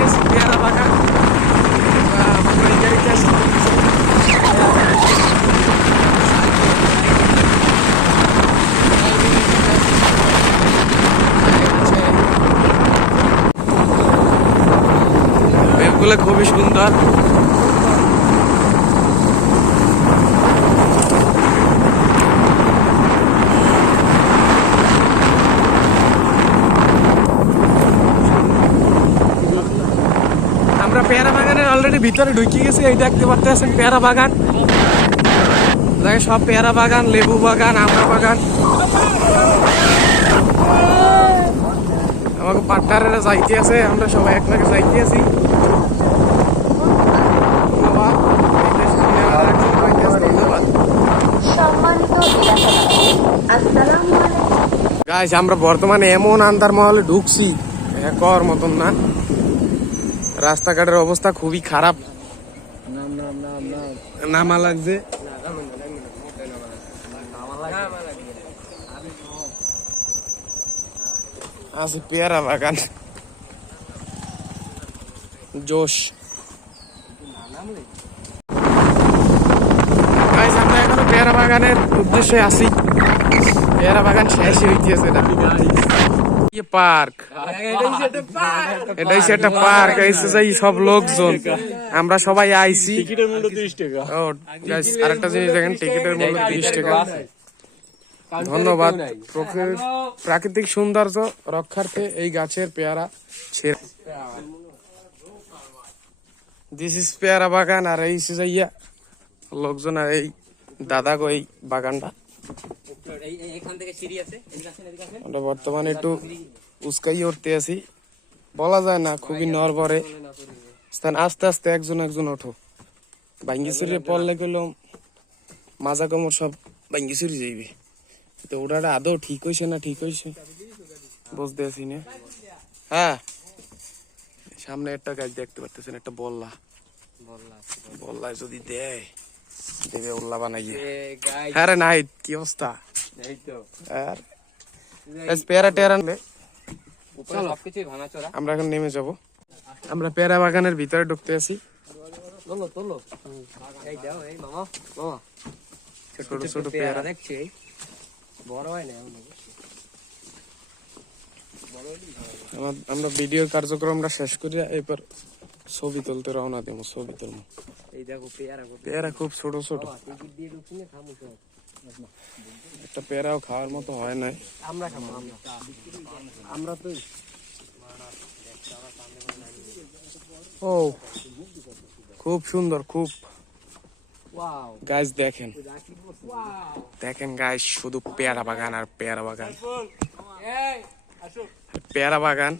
গেছি পেয়ারা বাগান। আমরা এই গাড়িতে আসি। মেঘগুলো খুবই সুন্দর। আমরা পেয়ারা বাগানের অলরেডি ভিতরে ঢুকে গেছি। এই দেখতে পাচ্ছেন পেয়ারা বাগান, সব পেয়ারা বাগান, লেবু বাগান, আমড়া বাগান। আমাকে পার্টনারেরা যাইতে আছে, আমরা সবাই একলাগে যাইতে আছি। গাইস আমরা বর্তমানে এমন আন্দার মহলে ঢুকছি, কর মতন না। রাস্তাঘাটের অবস্থা খুবই খারাপ। নামা লাগছে। আছে পেয়ারা বাগান, জোশ। গাইস আমরা এখন পেয়ারা বাগানের উদ্দেশ্যে আসি। পেয়ারা বাগান শেষই হইতেছে না। পার্ক, এটাই সেটা পার্ক। এই সব লোকজন, আমরা সবাই আইছি। টিকিটের মূল্য 30 টাকা। ও গাইস আরেকটা জিনিস দেখেন, টিকিটের মূল্য 30 টাকা। ধন্যবাদ। প্রাকৃতিক সৌন্দর্য রক্ষার্থে এই গাছের পেয়ারা ছেড়ে। দিস ইজ পেয়ারা বাগান। আর এই যাইয়া লোকজন, আর এই দাদা গো এই বাগানটা। আমরা বর্তমানে একটু উস্কাই উঠতে আছি, বলা যায় না, খুবই নড়বড়ে স্থান। আস্তে আস্তে একজন একজন ওঠো। ভাঙ্গিচুরি পড়লে গেলো মাজা কোমর সব ভাঙ্গিচুরি যাইবে। তো ওটা আদৌ ঠিক হয়েছে না ঠিক হয়েছে বুঝতে আছি না। হ্যাঁ, সামনে একটা গাছ দেখতে পাচ্ছেন, একটা বল্লা। বল্লায় যদি দেয় দেবে উল্লা বানাইয়ে। হ্যাঁ রে নাইট, কি অবস্থা? পেয়ারা টেয়ারা আমরা এখন নেমে যাব। আমরা পেয়ারা বাগানের ভিতরে ঢুকতে আছি। ছোট ছোট পেয়ারা দেখছি। আমরা ভিডিওর কার্যক্রমটা শেষ করি, এরপর ছবি তুলতে রওনা দেবো। ছবি তুলবো। পেয়ারা খুব ছোট ছোট, একটা পেয়ারাও খাওয়ার মতো হয় নাই। আমরা তো ও খুব সুন্দর, খুব। গাছ দেখেন, দেখেন গাছ, শুধু পেয়ারা বাগান আর পেয়ারা বাগান, পেয়ারা বাগান।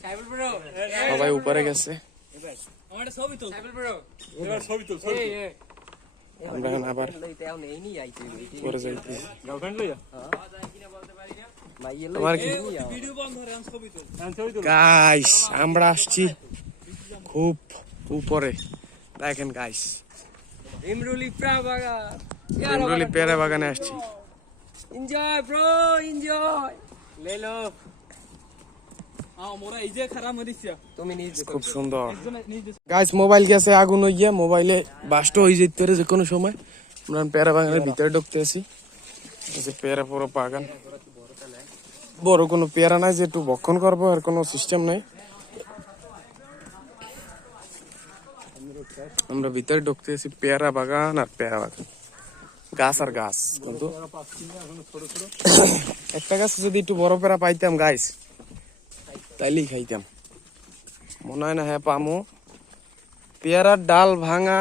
সবাই উপরে গেছে। আমরা আবার পরে যাইতে। গাইস আমরা আসছি খুব উপরে, দেখেন গাইস। ইমরুলি পেয়ারা বাগানে আসছি। Enjoy bro, enjoy. লেলো খুব সুন্দর। গাইস মোবাইল গেছে আগুন হইয়া, মোবাইলে বাস্ট হয়ে যেতে পারে যে কোনো সময়। আমরা পেয়ারা বাগানের ভিতরে ঢুকতে আছি। পেয়ারা পুরো বাগান, বড় কোনো পেয়ারা নাই যে একটু ভক্ষণ করবো, আর কোনো সিস্টেম নাই। আমরা ভিতরে ঢুকতে আছি। পেয়ারা বাগান আর পেয়ারা বাগান, গাছ আর গাছ। কিন্তু একটা গাছ যদি একটু বড় পেয়ারা পাইতাম গাইস, তাইলেই খাইতাম। মনে হয় না হ্যাঁ পামো। পেয়ারার ডাল ভাঙা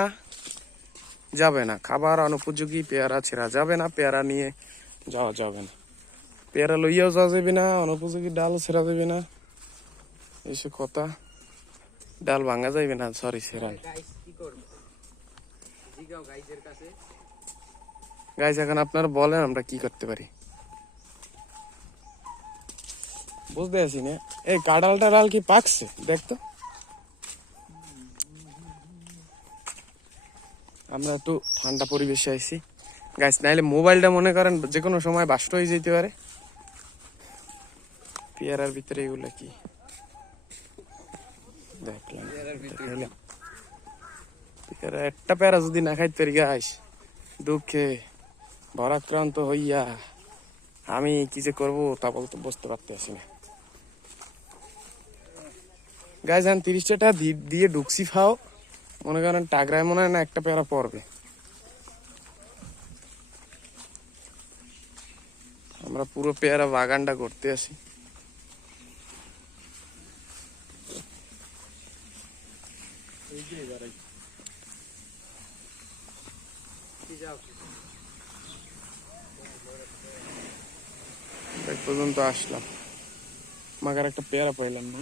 যাবে না, খাবার অনুপযোগী পেয়ারা ছেঁড়া যাবে না, পেয়ারা নিয়ে যাওয়া যাবে না, পেয়ারা লইয়াও যাওয়া যাবে না, অনুপযোগী ডাল ছেঁড়া যাবে না, এইসব কথা। ডাল ভাঙা যাইবে না, সরি ছেঁড়া। গাইস এখন আপনারা বলেন আমরা কি করতে পারি, বুঝতে আছি না। এই কাঁঠালটা ডাল কি পাকছে দেখতো। আমরা একটু ঠান্ডা পরিবেশে আইছি গাইস, নাইলে মোবাইলটা মনে করেন যে কোনো সময় বাস্ট হয়ে যেতে পারে। পেয়ারার ভিতরে এগুলা কি দেখলাম দেখাইলাম। পেয়ারা একটা পেয়ারা যদি না খাইতে পারি গাইস, দুঃখে ভারাক্রান্ত হইয়া আমি কি যে করবো তা বলতে বুঝতে পারতেছি না গাইস। আমি 30 টাকা দিয়ে ঢুকছি ফাও, মনে করেন টাগরায় মনে হয় না একটা পেয়ারা পড়বে। আমরা পুরো পেয়ারা বাগানটা করতে আসি। এই পর্যন্ত আসলাম, মাগার একটা পেয়ারা পাইলাম না।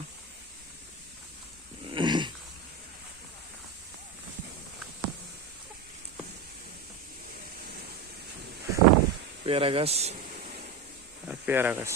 পেয়ারা গাছ আর পেয়ারা গাছ।